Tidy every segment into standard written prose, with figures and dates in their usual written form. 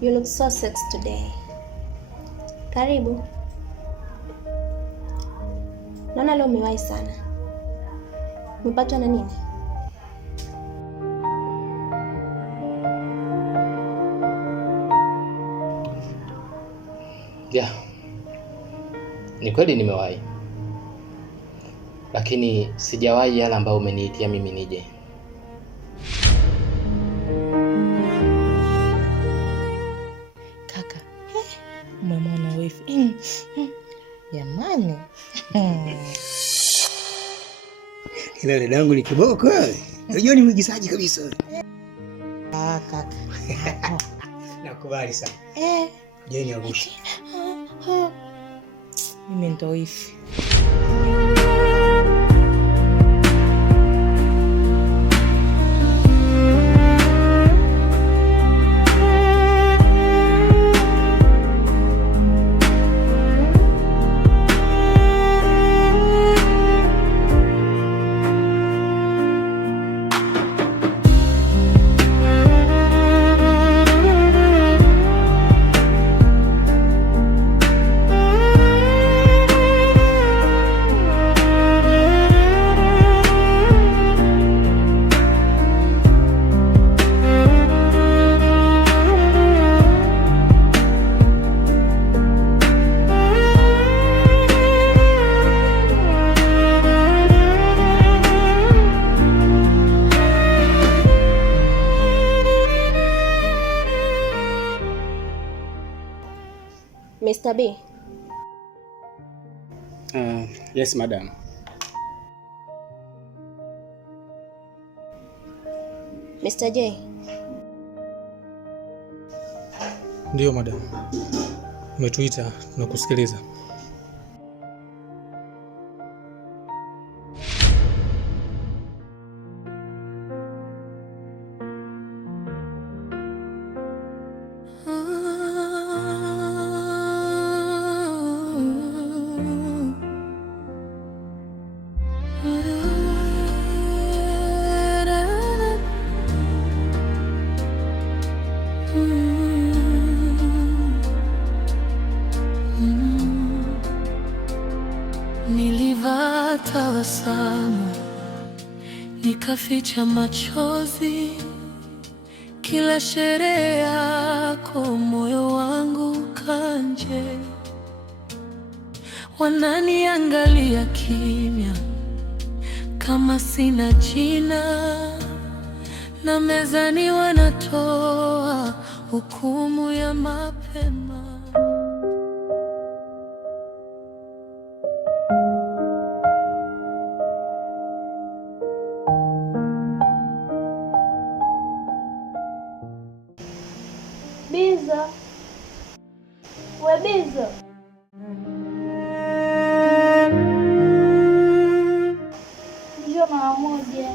You look so sexy today. Karibu. Naona leo umewahi sana. Umepatwa na nini? Yeah. Ni kweli nimewahi. Lakini sijawahi yale ambayo umeniitia mimi nije. Kaka. Umemwona wifi. Jamani. Ila dadangu ni kiboko wewe. Unajua ni mwigizaji kabisa wewe. Kaka. Nakubali sana. Je, ni Arusha. Mimi ndo wifi. Mr. B. Yes, madam. Mr. J. Ndio madam. Umetuita, tunakusikiliza. Nilivaa tabasamu, nikaficha machozi, kila sherehe yako moyo wangu kanje. Wananiangalia kimya kama sina jina, na mezani wanatoa hukumu ya mapema. Bizo. We Bizo. Njoo mara moja.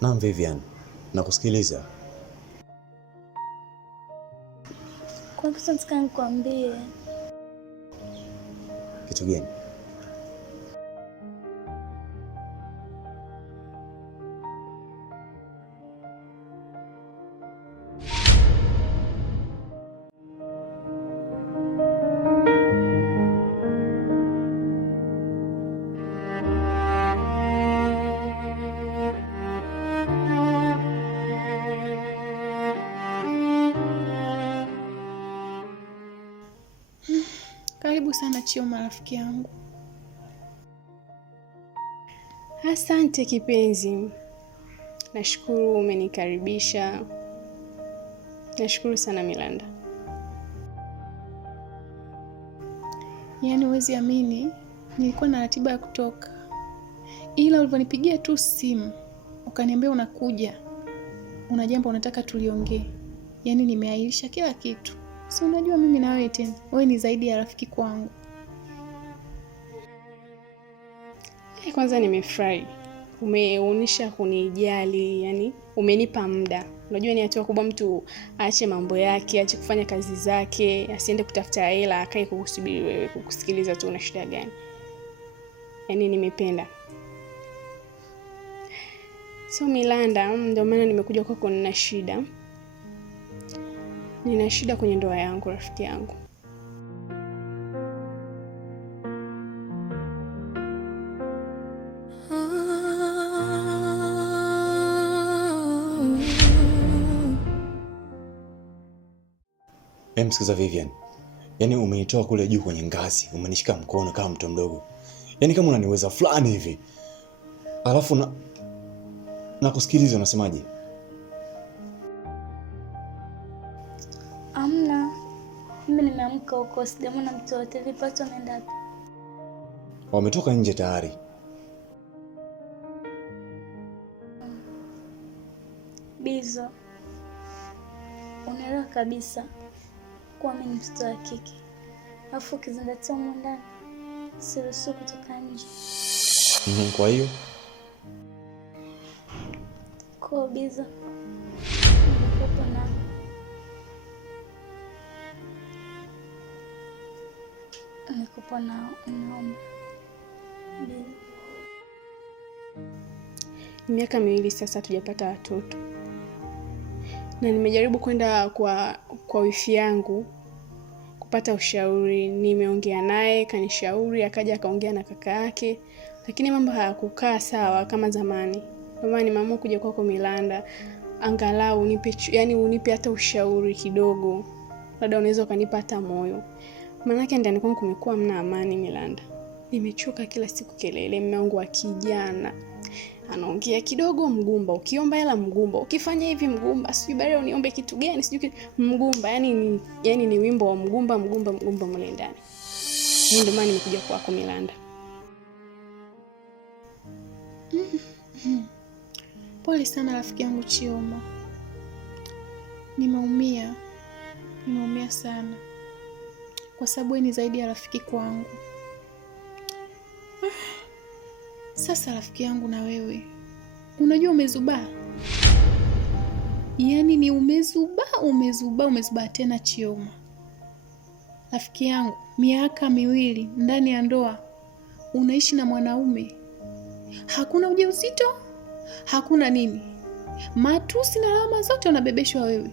Naam Vivian, nakusikiliza. Kwa kitu nataka nikwambie. Kitu gani? sana Chioma rafiki yangu. Asante kipenzi. Nashukuru umenikaribisha. Nashukuru sana Milanda. Yaani huwezi amini, nilikuwa na ratiba ya kutoka. Ila ulivyonipigia tu simu, ukaniambia unakuja. Una jambo unataka tuliongee. Yaani nimeahirisha kila kitu. Si unajua mimi na wewe tena. Wewe ni zaidi ya rafiki kwangu. Kwanza nimefurahi. Umeonyesha kunijali, yani umenipa muda. Unajua ni hatua kubwa mtu aache mambo yake, aache kufanya kazi zake, asiende kutafuta hela, akae kukusubiri wewe, kukusikiliza tu una shida gani. Yani nimependa. So Milanda, ndio maana nimekuja kwako, nina shida. Nina shida kwenye ndoa yangu rafiki yangu. Msikiza Vivian. Yaani umenitoa kule juu kwenye ngazi, umenishika mkono kama mtoto mdogo. Yaani kama unaniweza fulani hivi. Alafu na kusikiliza unasemaje? Amna. Mimi nimeamka huko, sijamwona mtoto. Vipi watu wameenda wapi? Wametoka nje tayari. Bizo. Unaelewa kabisa kuwa mimi ni mtoto wa kike. Alafu ukizingatia huko ndani, siruhusu kutoka nje. Kwa hiyo? Kwa Bizo. Nikupa na naomba. Miaka 2 sasa tujapata watoto. Na nimejaribu kwenda kwa wifi yangu kupata ushauri. Nimeongea naye, kanishauri, akaja akaongea na kaka yake, lakini mambo hayakukaa sawa kama zamani. Ndio maana nimeamua kuja kwako Milanda. Angalau unipe hata ushauri kidogo. Labda unaweza ukanipa hata moyo. Maana ndani kwangu kumekuwa mna amani Milanda. Nimechoka kila siku kelele, mume wangu wa kijana anaongea kidogo mgumba, ukiomba hela mgumba, ukifanya hivi mgumba, sijui baadaye uniombe kitu gani, sijui mgumba, yani ni wimbo wa mgumba mle ndani. Ndio maana nimekuja kwako Milanda. Pole sana rafiki yangu Chioma. Nimeumia sana. Kwa sababu wewe ni zaidi ya rafiki kwangu. Sasa rafiki yangu na wewe, unajua umezubaa. Yaani ni umezubaa tena Chioma. Rafiki yangu, miaka 2 ndani ya ndoa, unaishi na mwanaume. Hakuna ujauzito, hakuna nini. Matusi na lawama zote unabebeshwa wewe.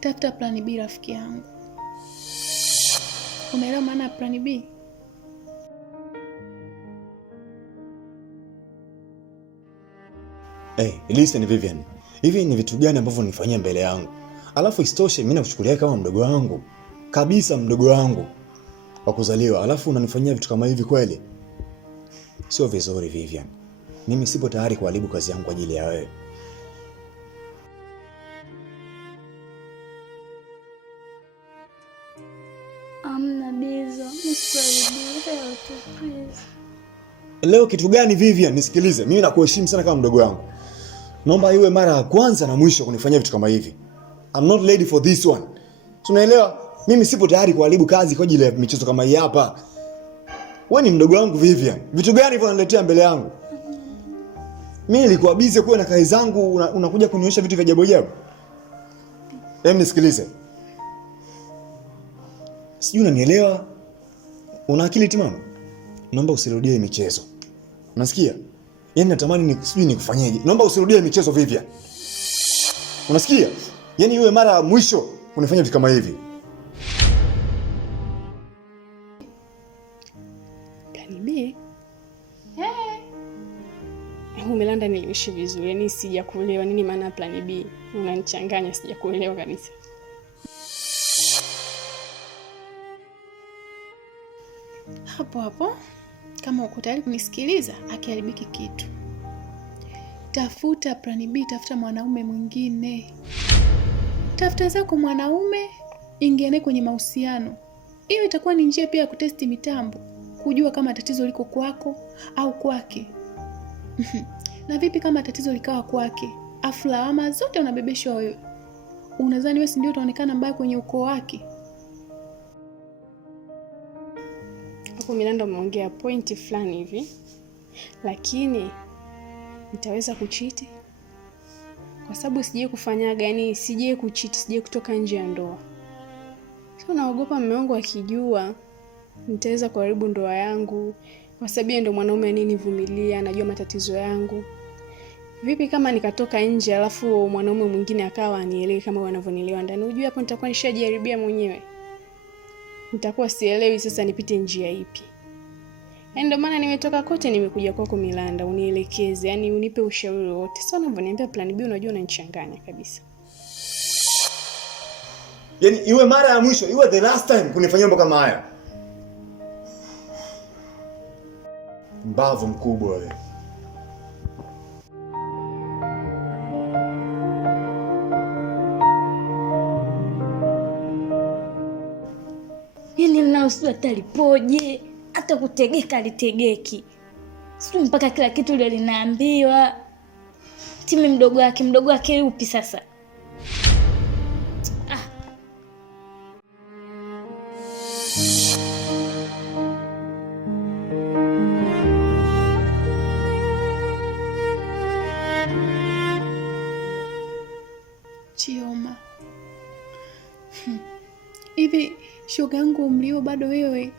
Tafuta plan B rafiki yangu. Unaelewa maana ya plan B? Listen Vivian. Hivi ni vitu gani ambavyo unifanyia mbele yangu? Alafu isitoshe mimi nakuchukulia kama mdogo wangu. Kabisa mdogo wangu wa kuzaliwa. Alafu unanifanyia vitu kama hivi kweli? Sio vizuri Vivian. Mimi sipo tayari kuharibu kazi yangu kwa ajili ya wewe. Amna Bizo, msikaribie tu please. Leo kitu gani Vivian? Nisikilize, mimi nakuheshimu sana kama mdogo wangu. Naomba iwe mara ya kwanza na mwisho kunifanyia vitu kama hivi. I'm not ready for this one. Tunaelewa? Mimi sipo tayari kuharibu kazi kwa ajili ya michezo kama hii hapa. Wewe ni mdogo wangu Vivian. Vitu gani hivyo unaniletea mbele yangu? Mimi nilikuwa busy kuwa na kazi zangu, unakuja kunionyesha vitu vya ajabu ajabu. Nisikilize. Sijui unanielewa? Una akili timamu? Naomba usirudie michezo. Unasikia? Yaani natamani sijui nikufanyeje. Naomba usirudie michezo Vivian. Unasikia? Yaani iwe mara ya mwisho unifanya vitu kama hivi. Kanibi? Milanda niliishi vizuri. Yaani sijakuelewa nini maana plan B. Unanichanganya, sijakuelewa kabisa. hapo hapo, kama uko tayari kunisikiliza, akiharibiki kitu. Tafuta plan B, tafuta mwanaume mwingine. Tafuta zako mwanaume, ingia naye kwenye mahusiano. Hiyo itakuwa ni njia pia ya kutesti mitambo, kujua kama tatizo liko kwako au kwake. Na vipi kama tatizo likawa kwake, afu lawama zote unabebeshwa wewe? Unadhani wewe si ndio utaonekana mbaya kwenye ukoo wake? Hapo Milanda umeongea pointi fulani hivi, lakini nitaweza kuchiti? Kwa sababu sijui kufanyaga, yani sijui kuchiti, sijui kutoka nje ya ndoa. Sio, naogopa mume wangu akijua nitaweza kuharibu ndoa yangu, kwa sababu yeye ndio mwanaume aninivumilia, anajua matatizo yangu. Vipi kama nikatoka nje alafu mwanaume mwingine akawa anielewi kama wanavyonielewa ndani? Unajua hapo nitakuwa nishajaribia mwenyewe. Nitakuwa sielewi sasa nipite njia ipi. Yaani ndio maana nimetoka kote nimekuja kwako Milanda, unielekeze, yani unipe ushauri wote. Sasa unavyoniambia plan B, unajua unanichanganya kabisa. Yaani iwe mara ya mwisho, iwe the last time kunifanyia mambo kama haya. Mbavu mkubwa wewe. Yaani mnaosua talipoje, hata kutegeka litegeki. Sio mpaka kila kitu leo linaambiwa. Timi mdogo wake upi sasa? Chioma. Hivi shoga yangu mlio bado wewe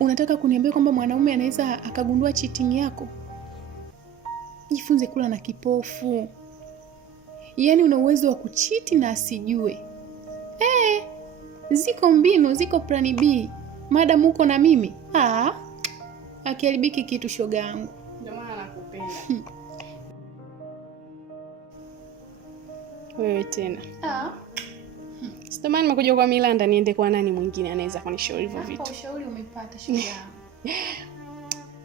unataka kuniambia kwamba mwanaume anaweza akagundua cheating yako? Jifunze kula na kipofu. Yaani una uwezo wa kuchiti na asijue. Ziko mbinu, ziko plan B. Madam uko na mimi. Akiharibiki kitu shoga yangu. Ndio maana nakupenda. Wewe tena. Sitamani nimekuja kwa Milanda, niende kwa nani mwingine anaweza kunishauri hivyo vitu. Ushauri umepata shoga yangu.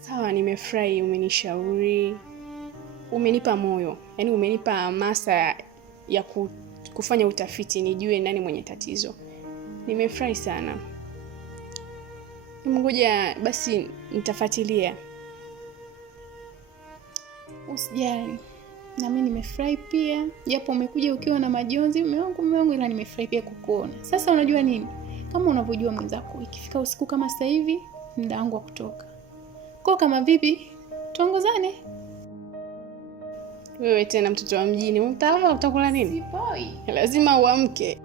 Sawa, nimefurahi umenishauri. Umenipa moyo. Yaani umenipa hamasa ya kufanya utafiti nijue nani mwenye tatizo. Nimefurahi sana. Ngoja basi nitafuatilia. Usijali. Na mimi nimefurahi pia. Japo umekuja ukiwa na majonzi, mume wangu, ila nimefurahi pia kukuona. Sasa unajua nini? Kama unavyojua mwenzako, ikifika usiku kama sasa hivi, muda wangu wa kutoka. Kwa kama vipi? Tuongozane. Wewe tena mtoto wa mjini, utalala utakula nini? Sipoi. Lazima uamke.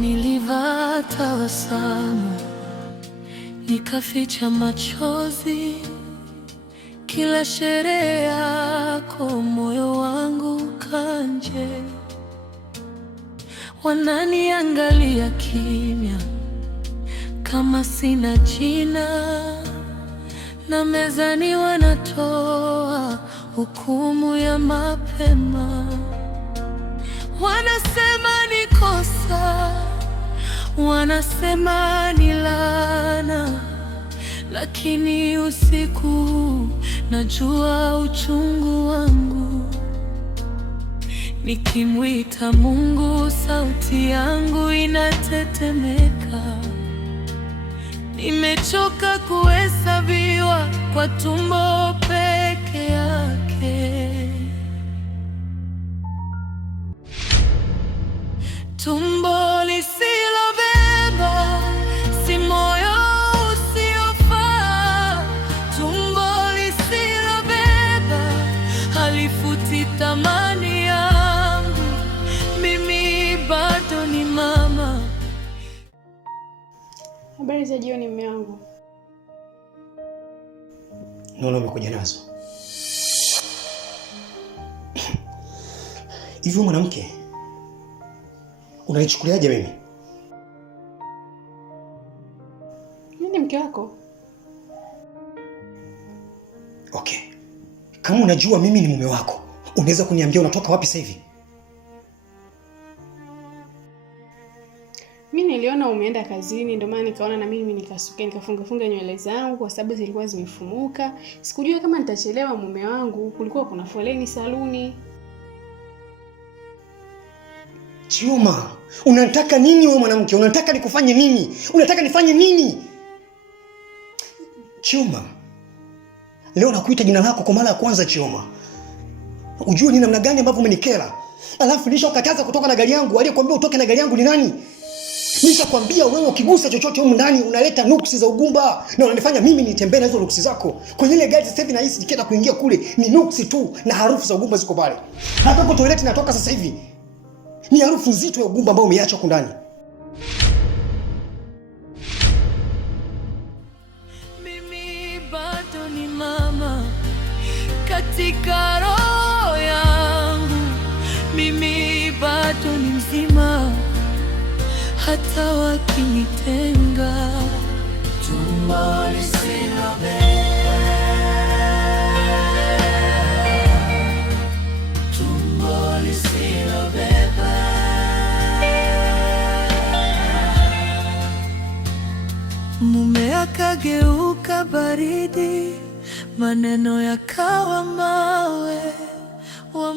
Nilivaa tabasamu, nikaficha machozi. Kila sherehe yako moyo wangu kanje. Wananiangalia kimya kama sina jina, na mezani wanatoa hukumu ya mapema. Wanasema ni kosa, wanasema ni laana, lakini usiku najua uchungu wangu. Nikimwita Mungu sauti yangu inatetemeka. Nimechoka kuhesabiwa kwa tumbo peke yake. Tumbo lisilobeba si moyo usiofaa. Tumbo lisilobeba halifuti thamani yangu. Mimi bado ni mama. Habari za jioni mume wangu. naona umekuja nazo. Hivi mwanamke, unanichukuliaje mimi? Mimi ni mke wako. Okay. Kama unajua mimi ni mume wako, unaweza kuniambia unatoka wapi sasa hivi? Mimi niliona umeenda kazini, ndio maana nikaona na mimi nikasuka nikafunga nywele zangu kwa sababu zilikuwa zimefumuka. Sikujua kama nitachelewa mume wangu, kulikuwa kuna foleni saluni. Chioma, unataka nini wewe mwanamke? Unataka nikufanye nini? Unataka nifanye nini? Chioma, leo nakuita jina lako kwa mara ya kwanza Chioma. Ujue ni namna gani ambavyo umenikera. Alafu nilishakataza kutoka na gari yangu. Aliyekwambia utoke na gari yangu ni nani? Nishakwambia wewe ukigusa chochote huko ndani unaleta nuksi za ugumba na unanifanya mimi nitembee na hizo nuksi zako. Kwenye ile gari sasa hivi nahisi nikienda kuingia kule ni nuksi tu na harufu za ugumba ziko pale. Hata kwa toilet natoka sasa hivi. Ni harufu nzito ya ugumba ambao umeacha huko ndani. Mimi bado ni mama katika roho yangu. Mimi bado ni mzima hata wakinitenga. Tumbo lisilobeba, tumbo lisilobeba. Mume akageuka baridi, maneno yakawa mawe wa